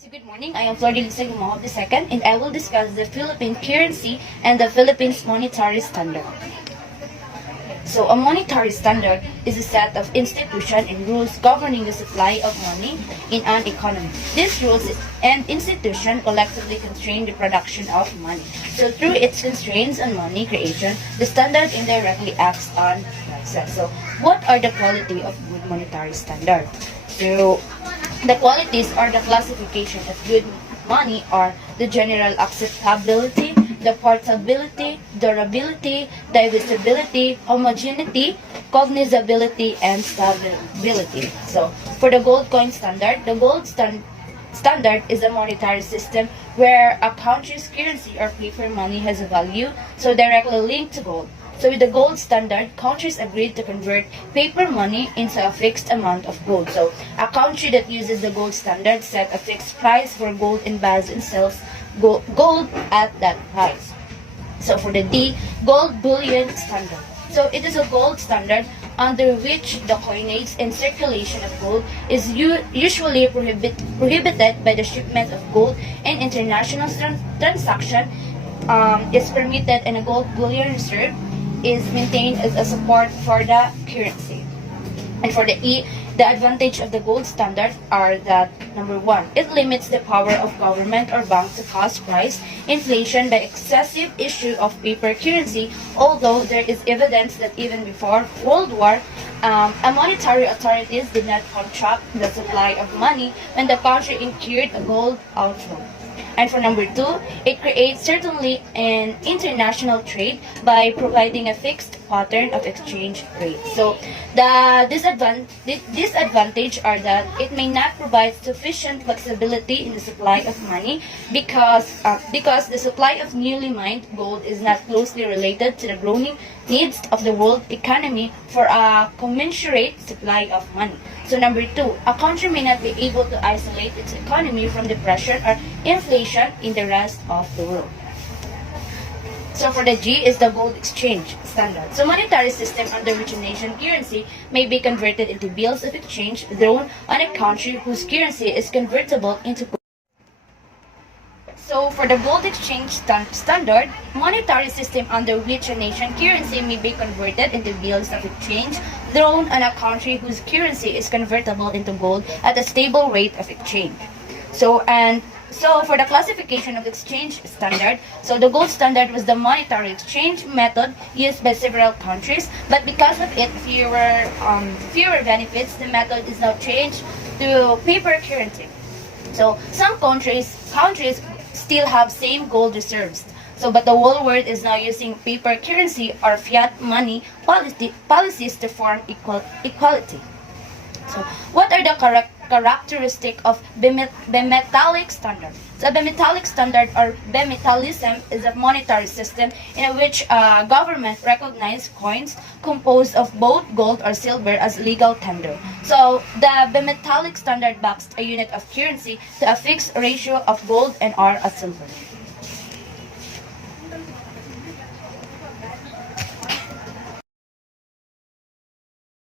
So good morning, I am Flordelisa Gumahob II and I will discuss the Philippine currency and the Philippines monetary standard. So a monetary standard is a set of institutions and rules governing the supply of money in an economy. These rules and institutions collectively constrain the production of money. So through its constraints on money creation, the standard indirectly acts on prices. So what are the quality of good monetary standard? So the qualities or the classification of good money are the general acceptability, the portability, durability, divisibility, homogeneity, cognizability, and stability. So, for the gold coin standard, the standard is a monetary system where a country's currency or paper money has a value, so directly linked to gold. So with the gold standard, countries agreed to convert paper money into a fixed amount of gold. So a country that uses the gold standard set a fixed price for gold and buys and sells gold at that price. So for the D, gold bullion standard. So it is a gold standard under which the coinage and circulation of gold is usually prohibited by the shipment of gold and international transaction is permitted, and a gold bullion reserve is maintained as a support for the currency. And for the E, the advantage of the gold standard are that number one, it limits the power of government or bank to cause price inflation by excessive issue of paper currency, although there is evidence that even before World War, monetary authorities did not contract the supply of money when the country incurred a gold outflow. And for number two, it creates certainly an international trade by providing a fixed pattern of exchange rate. So the disadvantage are that it may not provide sufficient flexibility in the supply of money because the supply of newly mined gold is not closely related to the growing needs of the world economy for a commensurate supply of money. So number two, a country may not be able to isolate its economy from depression or inflation in the rest of the world. So for the G is the gold exchange standard. So monetary system under which a nation currency may be converted into bills of exchange drawn on a country whose currency is convertible into gold. So for the gold exchange standard, monetary system under which a nation currency may be converted into bills of exchange drawn on a country whose currency is convertible into gold at a stable rate of exchange. So for the classification of exchange standard, so the gold standard was the monetary exchange method used by several countries, but because of it fewer benefits, the method is now changed to paper currency. So some countries still have same gold reserves. So but the whole world is now using paper currency or fiat money policies to form equality. So what are the characteristic of bimetallic standard? So bimetallic standard or bimetallism is a monetary system in which government recognizes coins composed of both gold or silver as legal tender. So the bimetallic standard backs a unit of currency to a fixed ratio of gold and or of silver.